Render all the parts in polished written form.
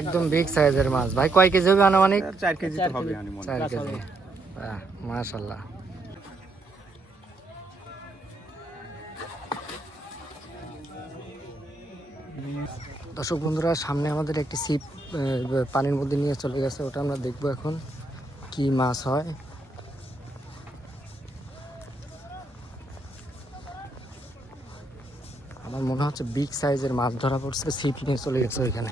একদম বিগ সাইজের মাছ। ভাই কয় কেজি হবে আনুমানিক? 4 কেজি তো হবে আনুমানিক। 4 কেজি। বাহ, মাশাআল্লাহ। দর্শক বন্ধুরা, সামনে আমাদের একটি ছিপ পানির মধ্যে নিয়ে চলে গেছে, ওটা আমরা দেখবো এখন কি মাছ হয়। আমার মনে হচ্ছে বিগ সাইজের মাছ ধরা পড়ছে, ছিপ নিয়ে চলে গেছে ওইখানে।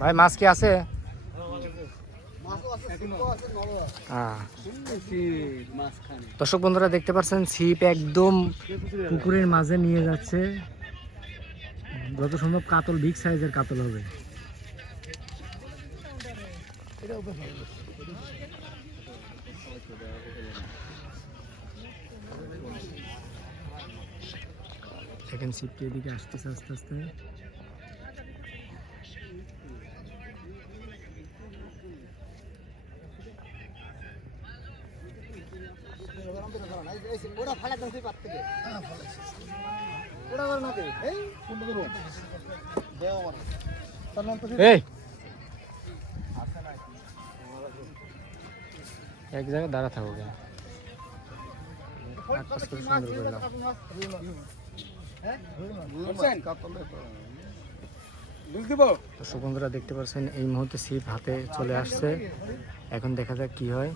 ভাই মাছ কি আছে? দর্শক বন্ধুরা দেখতে পাচ্ছেন ছিপ একদম পুকুরের মাঝে নিয়ে যাচ্ছে। যত সম্ভব কাতল, বিগ সাইজের কাতল হবে। দেখেন ছিপটি এদিকে আসতেছে আস্তে আস্তে। এক জায়গায় দাঁড়া থাকো কেন? দর্শক বন্ধুরা দেখতে পাচ্ছেন এই মুহূর্তে ছিপ হাতে চলে আসছে। এখন দেখা যাক কি হয়।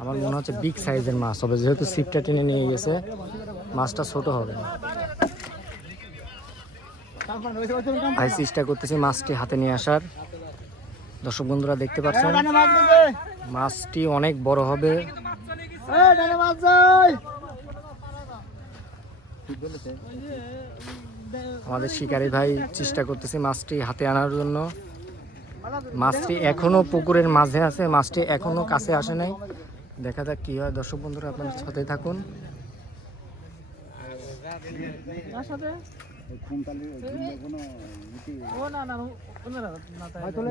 আমার মনে হচ্ছে বিগ সাইজের মাছ হবে, যেহেতু ছিপটা টেনে নিয়ে গেছে। মাছটা ছোট হবে না। ভাই চেষ্টা করতেছি মাছটি হাতে নিয়ে আসার। দর্শক বন্ধুরা দেখতে পাচ্ছেন মাছটি অনেক বড় হবে। আমাদের শিকারী ভাই চেষ্টা করতেছে মাছটি হাতে আনার জন্য। মাছটি এখনো পুকুরের মাঝে আছে, মাছটি এখনো কাছে আসে নাই। দেখা যাক কি হয়। দর্শক বন্ধুরা আপনার সাথে থাকুন।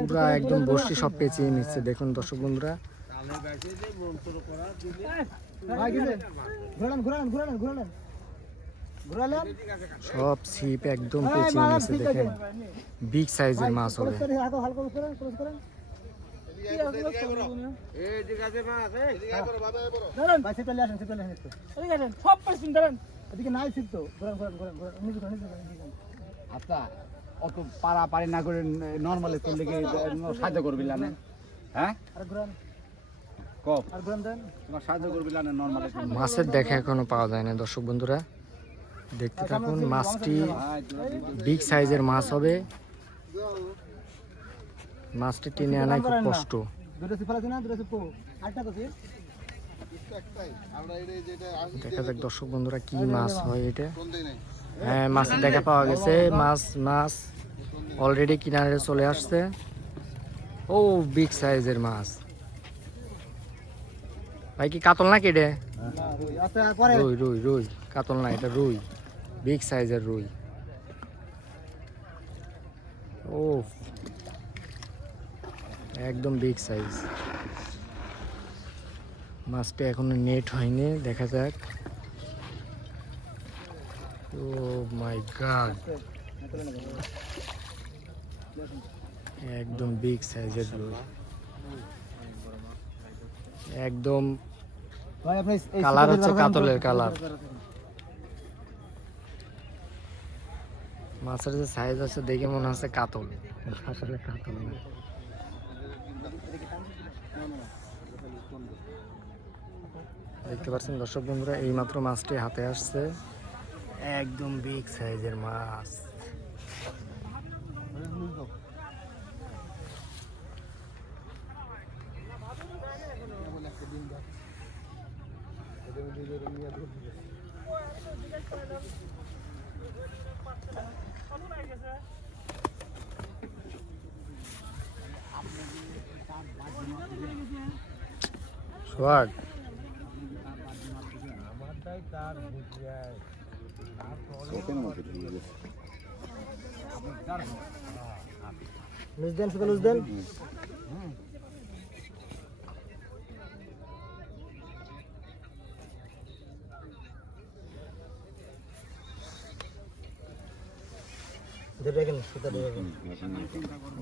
পুরা একদম বর্ষি সব পেঁচিয়ে নিচ্ছে। দেখুন দর্শক বন্ধুরা, সব ছিপ একদম পেঁচিয়ে নিচ্ছে। দেখেন বিগ সাইজের মাছ হবে। আচ্ছা, অত পারাপারি না করে নরমালি চললে কি সাহায্য করবি না? হ্যাঁ, সাহায্য করবি না নরমালি? মাছের দেখা এখনো পাওয়া যায় না। দর্শক বন্ধুরা দেখতে থাকুন। মাছটি বিগ সাইজের মাছ হবে। মাছটি টেনে আনায় খুব কষ্ট। দেখা যাক দর্শক বন্ধুরা কি মাছ হয় এটা। হ্যাঁ, মাছের দেখা পাওয়া গেছে। মাছ অলরেডি কিনারে চলে আসছে। ও বিগ সাইজের মাছ। ভাই কি কাতল না কেটে? রুই রুই রুই, কাতল না, এটা রুই, বিগ সাইজের রুই। ও একদম বিগ সাইজ। মাছটা এখনো নেট হয়নি, দেখা যাক। ও মাই গড, একদম বিগ সাইজের রুই। একদম কালার হচ্ছে কাতলের কালার। মাছের যে সাইজ আছে দেখে মনে হচ্ছে কাতল, আসলে কাতল না। দেখতে পাচ্ছেন দর্শক বন্ধুরা, এইমাত্র মাছটি হাতে আসছে। একদম বিগ সাইজের মাছ। সোহাগ, লুজ দেন সুদা লুজ দেন।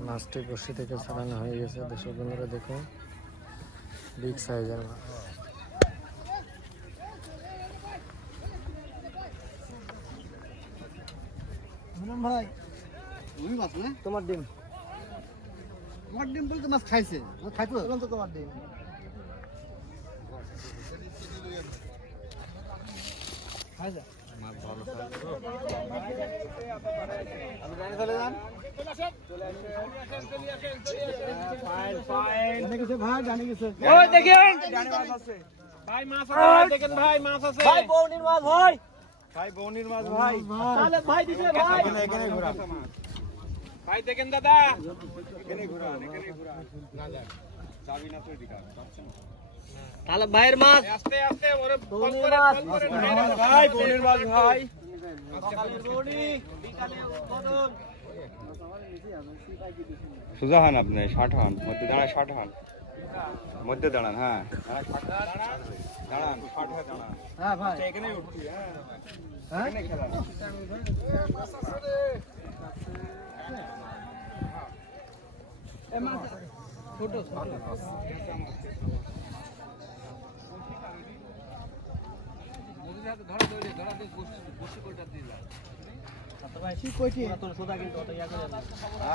মাছটি বসে থেকে ছাড়ানো হয়ে গেছে। দর্শক বন্ধুরা দেখুন বিগ সাইজের মাছ। ভাই ওই মাছ না তোমার ডিম, তোমার ডিম বলতে মাছ খাইছে খাইতো তো তোমার ডিম। খাইছে মাছ ভালো খাইতো। আপনি জানি চলে যান, ফাইন ফাইন জানি গেছে ভাই, জানি গেছে। ওই দেখেন জানি মাছ আছে ভাই, মাছ আছে ভাই, দেখেন ভাই মাছ আছে ভাই, বৌনির মাছ ভাই, ভাই বৌনির মাছ ভাই। তাহলে ভাই দিছে ভাই, এখানে ঘোরা ভাই দেখেন দাদা, এখানে ঘোরা না যা যাবি না তো এদিকে। তাহলে ভাইয়ের মাছ আস্তে আস্তে ওরে কল করে ভাই, বৌনির মাছ ভাই, সকালের বৌনি বিকালে উদ্বোধন। সোজা হন, আপনি 60 হন, মধ্যে দাঁড়ায় 60 হন, মধ্যে দাঁড়ান। হ্যাঁ দাঁড়ান, 60 হয়ে দাঁড়ান। হ্যাঁ ভাই এখানেই উঠছি। হ্যাঁ হ্যাঁ এখানে খেলা। এ মাছ ছোট ছোট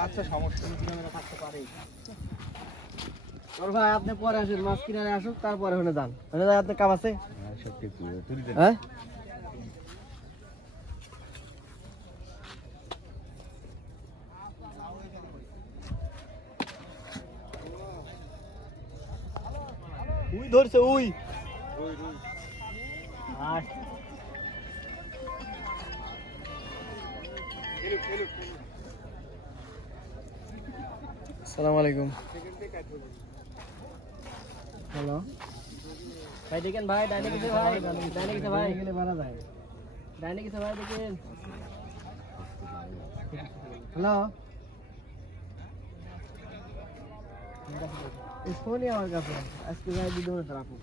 আচ্ছা সমস্যা ভাই আপনি পরে আসুন, মাছ কিনারে আসুন, তারপরে ওখানে যান। ওখানে যাই আপনার কাম আছে। হ্যাঁ উই ধরছে উই। আসসালামু আলাইকুম। হ্যালো ভাই, দেখেন ভাই ডাইনে গেছে ভাই, ডাইনে গেছে ভাই, গেলে মারা যায়, ডাইনে গেছে ভাই দেখেন। হ্যালো ফোনই আমার কাছে, আজকে ভাই ভিডিও রাখো।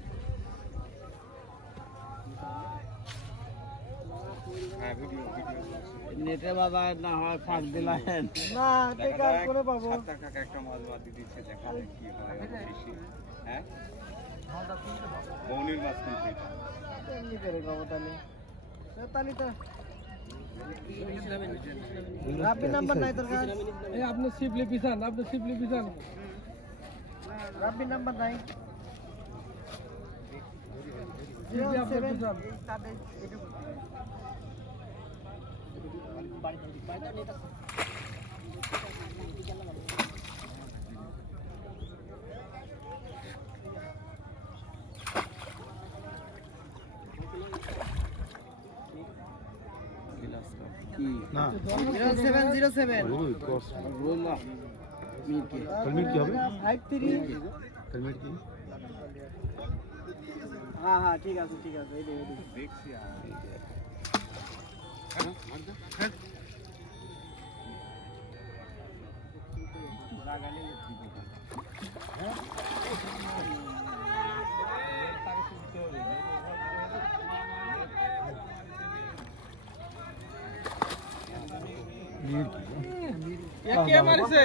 নেটে বাবা না হয় ফাঁক দিলেন না ঠিক আর করে পাবো। একটা মাছ বাদ দিয়ে দিচ্ছে, দেখা যাক কি হয়। হ্যাঁ বৌনির মাছ কিন্তু এটা। এমনি করে পাবো তাহলে, তাহলে তো রাব্বি নাম্বার নাই তোর কাছে? এই আপনি সিপলি পিছান, আপনি সিপলি পিছান। রাব্বি নাম্বার নাই? না 0707 মিনিট কি হবে 53। মিনিট কি হ্যাঁ হ্যাঁ ঠিক আছে ঠিক আছে, এই দে দেখছি কে মারছে?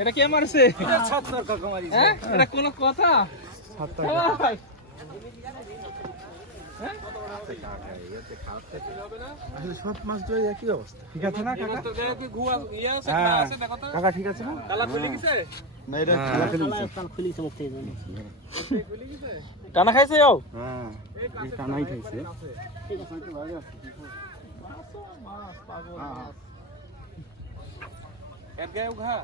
এটা কে মারছে? হ্যাঁ এটা কোন কথা? ভাই সব মাছ তো একই অবস্থা। ঠিক আছে না কাকা? তো দেখো কি ঘুয়া ইয়া আছে না আছে দেখো তো। কাকা ঠিক আছে না? তালা খুলে গেছে? না এটা খেলা খেলছে। খুলিছে মুক্তি দেন। টানা খাইছে যাও? হ্যাঁ এই টানাই খাইছে। ঠিক আছে একটু ভালো আছে। এর গায়ে ঘা?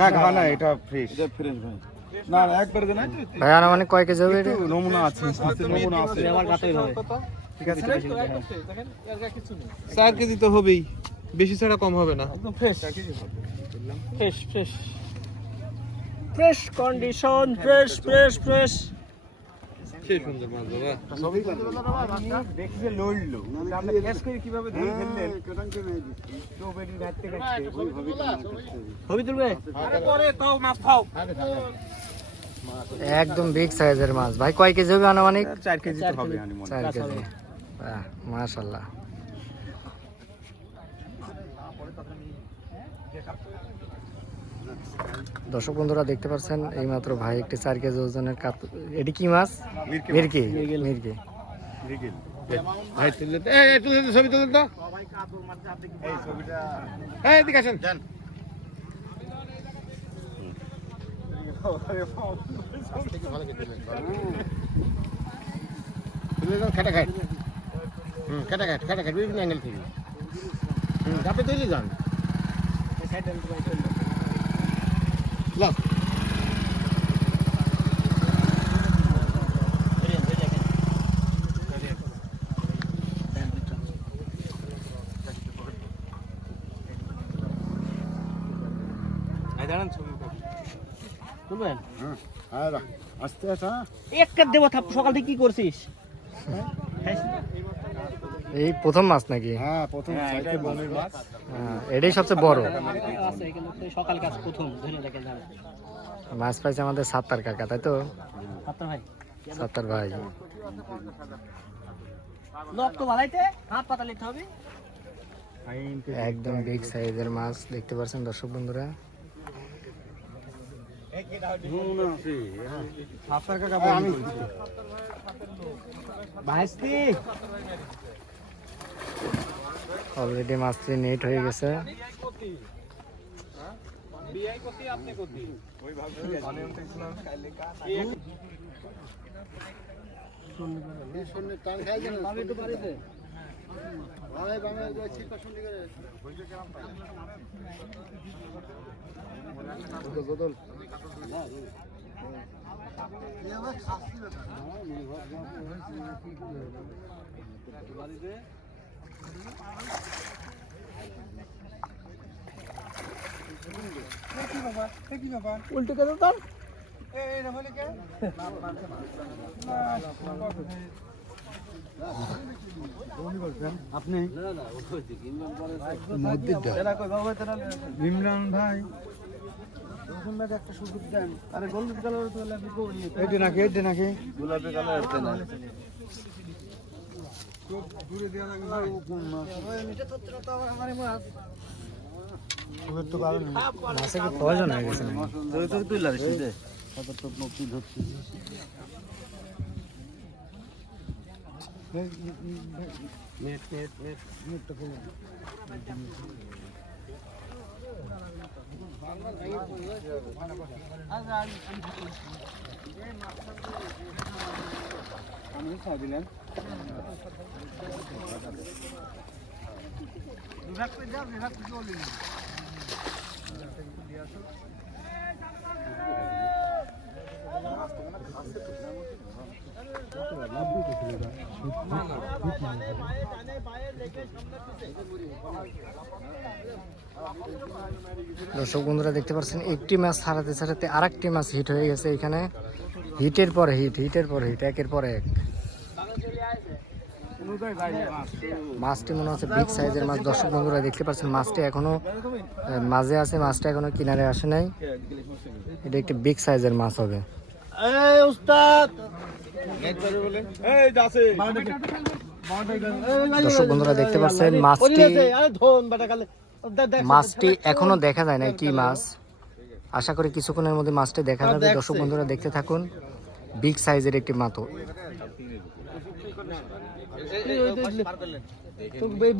না ঘা না, এটা ফ্রেশ। এটা ফ্রেশ ভাই। না না একবারে দেন। ভাই আর মানে কয় কেজি হবে এটা? নমুনা আছে, নমুনা আছে। আমার কাছেই হবে। ঠিক আছে দেখেন এর গায়ে কিছু নেই। 4 কেজি তো হবেই, বেশি ছাড়া কম হবে না। একদম fresh. Fresh fresh fresh condition, fresh fresh fresh. সেই সুন্দর মাছ বাবা। দেখি যে লড়লো আপনি ফেস করে কিভাবে ধরে ফেললেন তো বেটি ঘাটতে ঘাটতে ছবি তুলবে আরে পরে তাও মাছ খাও। একদম বিগ সাইজের মাছ ভাই। কয় কেজি হবে আনুমানিক? 4 কেজি তো হবে আনুমানিক। 4 কেজি। বাহ মাশাআল্লাহ। দর্শক বন্ধুরা দেখতে পাচ্ছেন এইমাত্র ভাই একটি 4 কেজি ওজনের কাতল। এটি কি মাছ? মিরকি। মিরকি। ভাই তুলে দে, এই তুলে দে, ছবি তুলে দাও। এই ছবিটা এই এদিকে আসেন। তুলে দাও, খাটা খাট। খাটা খাট, খাটা খাট, বিভিন্ন অ্যাঙ্গেল থেকে। আপনি তৈরি যান। লাও। তুলবেন আস্তে আস্তে এক কাট দেবো থাপ সকাল থেকে কি করছিস এই প্রথম মাছ নাকি? হ্যাঁ প্রথম সাইকেল বনের মাছ। এটাই সবচেয়ে বড় সকাল কাজ প্রথম ধরে দেখেন মাছ পাইছে আমাদের সাত্তার কাকা, তাই তো? আপনার ভাই সাত্তার ভাই। লোক তো বাড়াইতে হাত পাতা নিতে হবে একদম বিগ সাইজের মাছ দেখতে পাচ্ছেন দর্শক বন্ধুরা। ভাইস্তি অলরেডি মাছটি নেট হয়ে গেছে। উল্টো কেন তোর আপনি ইমরান ভাই একটা সুযোগ দেন আরে গোল্ডেন কালার তো এটি নাকি এটি নাকি গোলাপি কালার আছে না মাছে কি প্রয়োজন হয়ে গেছে নাকি? দর্শক বন্ধুরা দেখতে পাচ্ছেন একটি মাছ ছাড়াতে ছাড়াতে আরেকটি মাছ হিট হয়ে গেছে এখানে। হিটের পর হিট, হিটের পর হিট, একের পর এক। মাছটি মনে হচ্ছে বিগ সাইজের মাছ। দর্শক বন্ধুরা দেখতে পাচ্ছেন মাছটি এখনো মাঝে আছে, মাছটা এখনো কিনারে আসে নাই। এটা একটি বিগ সাইজের মাছ হবে। দর্শক বন্ধুরা দেখতে পাচ্ছেন মাছটি এখনো দেখা যায় না কি মাছ। আশা করি কিছুক্ষণের মধ্যে মাছটি দেখা যাবে। দর্শক বন্ধুরা দেখতে থাকুন। বিগ সাইজের একটি মাছ।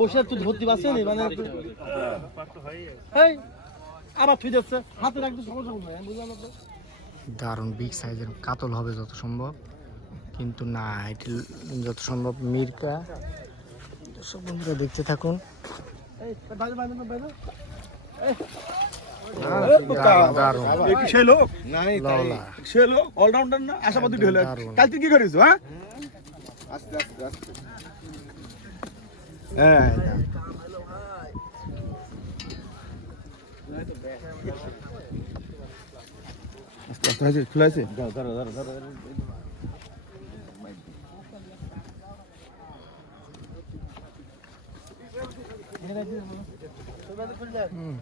বসে তুই ধরতে পারছিস মানে আবার তুই যাচ্ছে হাতে রাখতে সমস্যা বুঝলাম না। দারুণ বিগ সাইজের কাতল হবে যত সম্ভব, কিন্তু না, এটি যত সম্ভব মিরকা। দর্শক বন্ধুরা দেখতে থাকুন। অলরাউন্ডার না আশাবাদী ঢেলে কাল তুই কি করিস? হ্যাঁ আস্তে আস্তে খোলা আছে।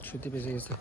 সুতি পেঁচে গেছে